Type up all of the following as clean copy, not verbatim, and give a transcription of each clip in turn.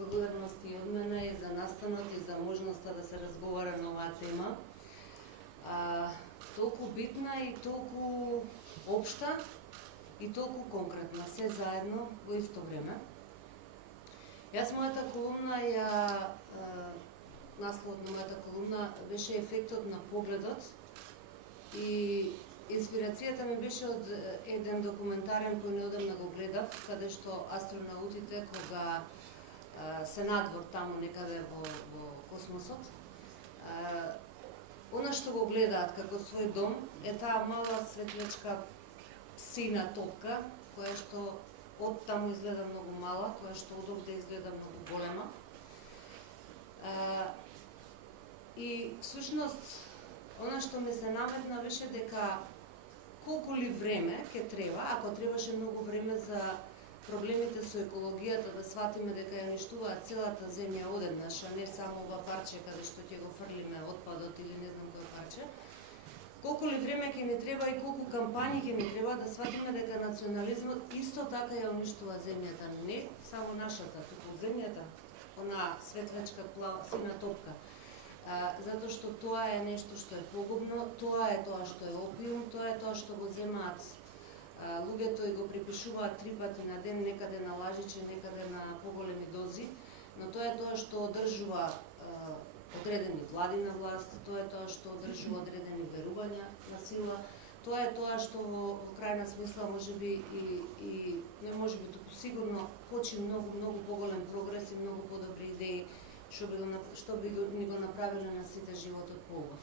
благодарности и од мене и за настанот и за можноста да се разговара на оваа тема. Толку битна и толку општа и толку конкретна, се заедно во исто време. Јас мојата колумна насловот на мојата колумна беше ефектот на погледот и инспирацијата ми беше од еден документарен кој неодамна го гледав, каде што астронаутите кога се надвор таму некаде во космосот, она што го гледаат како свој дом е таа мала светлечка сина топка, која што од таму изгледа многу мала, која што од овде изгледа многу голема. И всушност, она што ме се наметна беше дека колку ли време ќе треба, ако требаше многу време за проблемите со екологијата, да сватиме дека ја уништуваат целата земја одеднаш, а не само ова парче каде што ќе го фрлиме отпадот или не знам кој парче, колку ли време ќе ни треба и колку кампањи ќе ни треба да сватиме дека национализмот исто така ја уништува земјата, не само нашата, туку земјата, она светлечка сина топка. Затоа што тоа е нешто што е погубно, тоа е тоа што е опиум, тоа е тоа што го земаат луѓето и го припишуваат 3 пати на ден, некаде на лажиче, некаде на поголеми дози, но тоа е тоа што одржува одредени влади на власт, тоа е тоа што одржува одредени верувања на сила, тоа е тоа што во крајна смисла можеби и не можеби, туку сигурно кочи многу поголем прогрес и многу подобри идеи што би ни го направиле на сите животот поубав.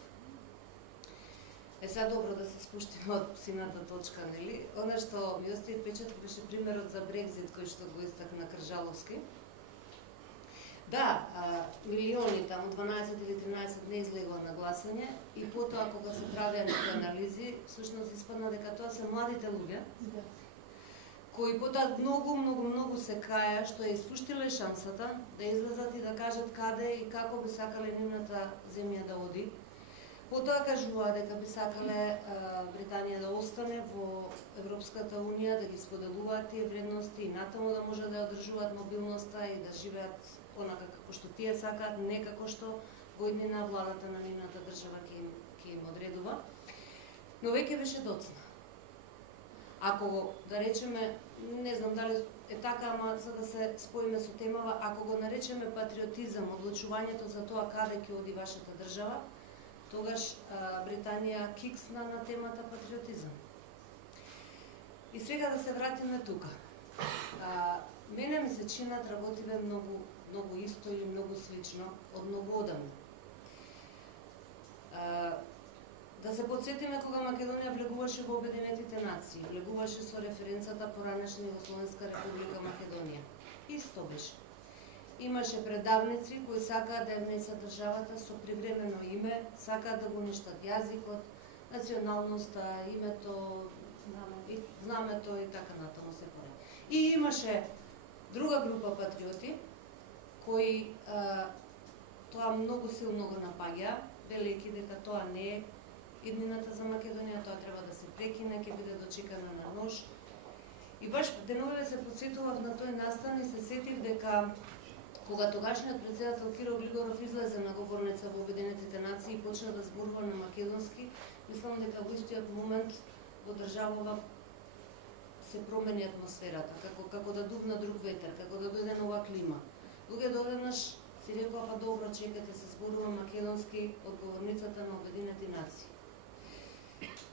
Сега добро да се спуштиме од сината точка, нели? Она што ми остави впечаток беше примерот за Брекзит кој што го истакна Кржаловски. Да, милиони таму 12 или 13 не излегува на гласање и потоа кога се правеа некои анализи, всушност испадна дека тоа се младите луѓе кои потоа многу се каја што ја испуштиле шансата да излезат и да кажат каде и како би сакале нивната земја да оди. Потоа кажуваа дека би сакале Британија да остане во Европската Унија, да ги споделуваат тие вредности и натаму да може да ја одржуваат мобилноста и да живеат онака како што тие сакаат, не како што во иднина владата на нивната држава ќе им одредува. Но веќе беше доцна. Ако да речеме, не знам дали е така, ама за да се споиме со темава, ако го наречеме патриотизам, одлучувањето за тоа каде ќе оди вашата држава, тогаш Британија киксна на темата патриотизам. И сега да се вратиме тука. Мене ми се чинат работиве многу исто и многу слично од многу одамна. Да се подсетиме кога Македонија влегуваше во Обединетите нации, влегуваше со референцата поранешна Југословенска република Македонија. Исто беше. Имаше предавници кои сакаат да ја внесат државата со привремено име, сакаат да го уништат јазикот, националноста, името, знамето и така натаму се поред. И имаше друга група патриоти кои тоа многу силно го напаѓа, велејќи дека тоа не е иднината за Македонија, тоа треба да се прекине, ќе биде дочекана на нож. И баш деновиве се подсетував на тој настан и се сетив дека кога тогашниот претседател Киро Глигоров излезе на говорница во Обединетите нации и почна да зборува на македонски, мислам дека во истиот момент во државава се промени атмосферата, како да дувна друг ветер, како да дојде нова клима. Луѓе додеднаш си рекоа, па добро, чекате, се зборува македонски од говорницата на Обединети нации.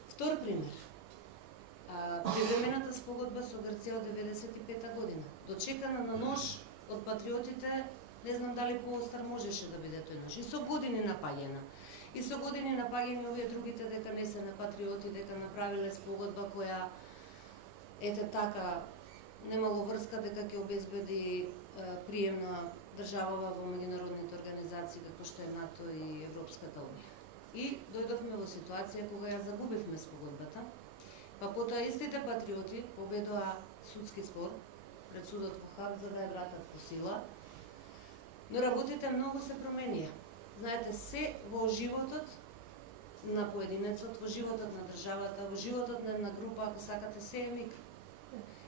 Втор пример. Привремената спогодба со Грција од 95 година. Дочекана на нож од патриотите, не знам дали поостар можеше да биде тој нож. И со години напаѓена. И со години напаѓени овие другите дека не се на патриоти, дека направиле спогодба која ете така немало врска дека ќе обезбеди прием на државава во меѓународните организации како што е НАТО и Европската Унија. И дојдовме во ситуација кога ја загубивме спогодбата, па потоа истите патриоти победоа судски спор пред судот во Хаг за да ја вратат по сила, но работите многу се променија. Знаете, се во животот на поединецот, во животот на државата, во животот на една група, ако сакате, се е миг.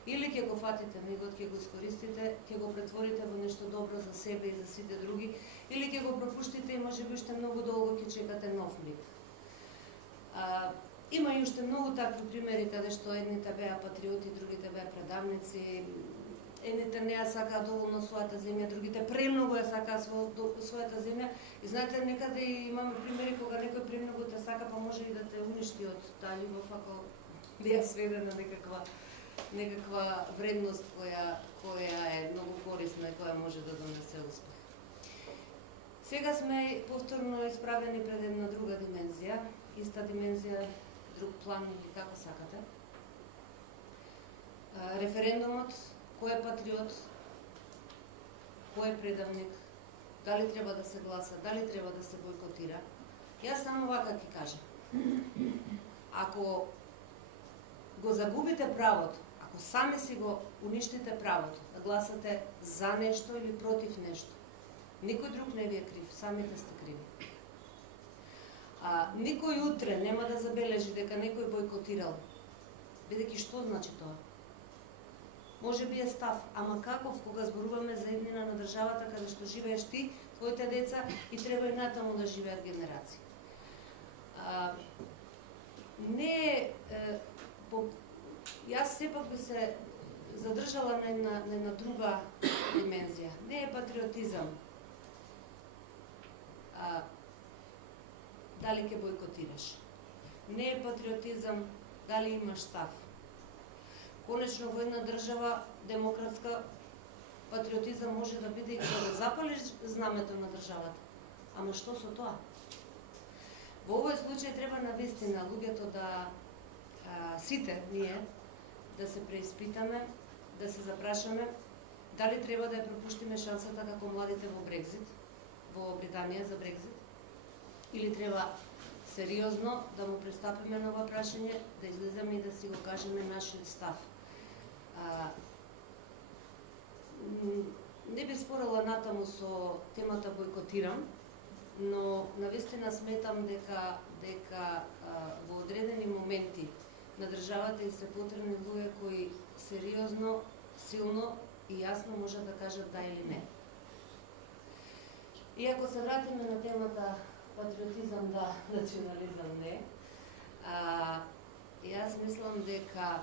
Или ќе го фатите мигот, ќе го искористите, ќе го претворите во нешто добро за себе и за сите други, или ќе го пропуштите и можеби уште многу долго ќе чекате нов миг. Има и уште многу такви примери каде што едните беа патриоти, другите беа предавници, едните не ја сакаа доволно својата земја, другите премногу ја сакаа својата земја. И знаете, некаде имаме примери кога некој премногу те сака, па може и да те уништи од таа љубов ако беа сведена некаква вредност која е многу корисна и која може да донесе успех. Сега сме повторно исправени пред една друга димензија, иста димензија, друг план или како сакате. Референдумот, кој е патриот, кој е предавник, дали треба да се гласа, дали треба да се бойкотира. Јас само вака ќе кажам. Ако го загубите правото, ако сами си го уништите правото да гласате за нешто или против нешто, никој друг не ви е крив, самите сте криви. Никој утре нема да забележи дека некој бойкотирал, бидејќи што значи тоа? Може би е став, ама каков кога зборуваме за иднина на државата каде што живееш ти, твоите деца и треба и натаму да живеат генерации. Јас сепак би се задржала на една друга димензија. Не е патриотизам дали ќе бойкотираш. Не е патриотизам дали имаш став. Конечно, во една држава демократска патриотизам може да биде и да запалиш знамето на државата. Ама што со тоа? Во овој случај треба навистина луѓето да сите ние да се преиспитаме, да се запрашаме дали треба да ја пропуштиме шансата како младите во Брекзит, во Британија за Брекзит, или треба сериозно да му пристапиме на ова прашање, да излеземе и да си го кажеме нашиот став. Не би спорила натаму со темата бойкотирам, но навистина сметам дека во одредени моменти на државата и се потребни луѓе кои сериозно, силно и јасно можат да кажат да или не. И ако се вратиме на темата патриотизам да, национализам не, јас мислам дека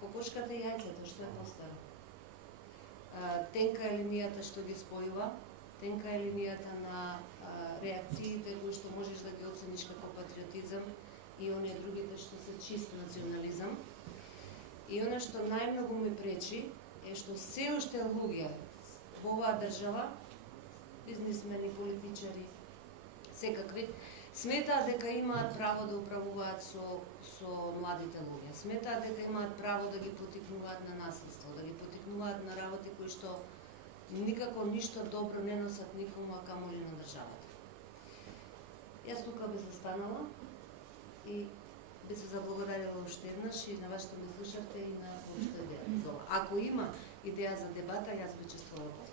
кокошката и јајцето што е постаро. Тенка е линијата што ги спојува, тенка е линијата на реакциите кои што можеш да ги оцениш како патриотизам и оние другите што се чист национализам. И она што најмногу ми пречи е што се уште луѓе во оваа држава, бизнисмени, политичари, секакви, сметаат дека имаат право да управуваат со младите луѓе. Сметаат дека имаат право да ги поттикнуваат на насилство, да ги поттикнуваат на работи кои што никако ништо добро не носат никому, а камоли на државата. Јас тука би застанала и би се заблагодарила уште еднаш и на вас што ме слушавте и на уште идеја за ова. Ако има идеја за дебата, јас би чествувала.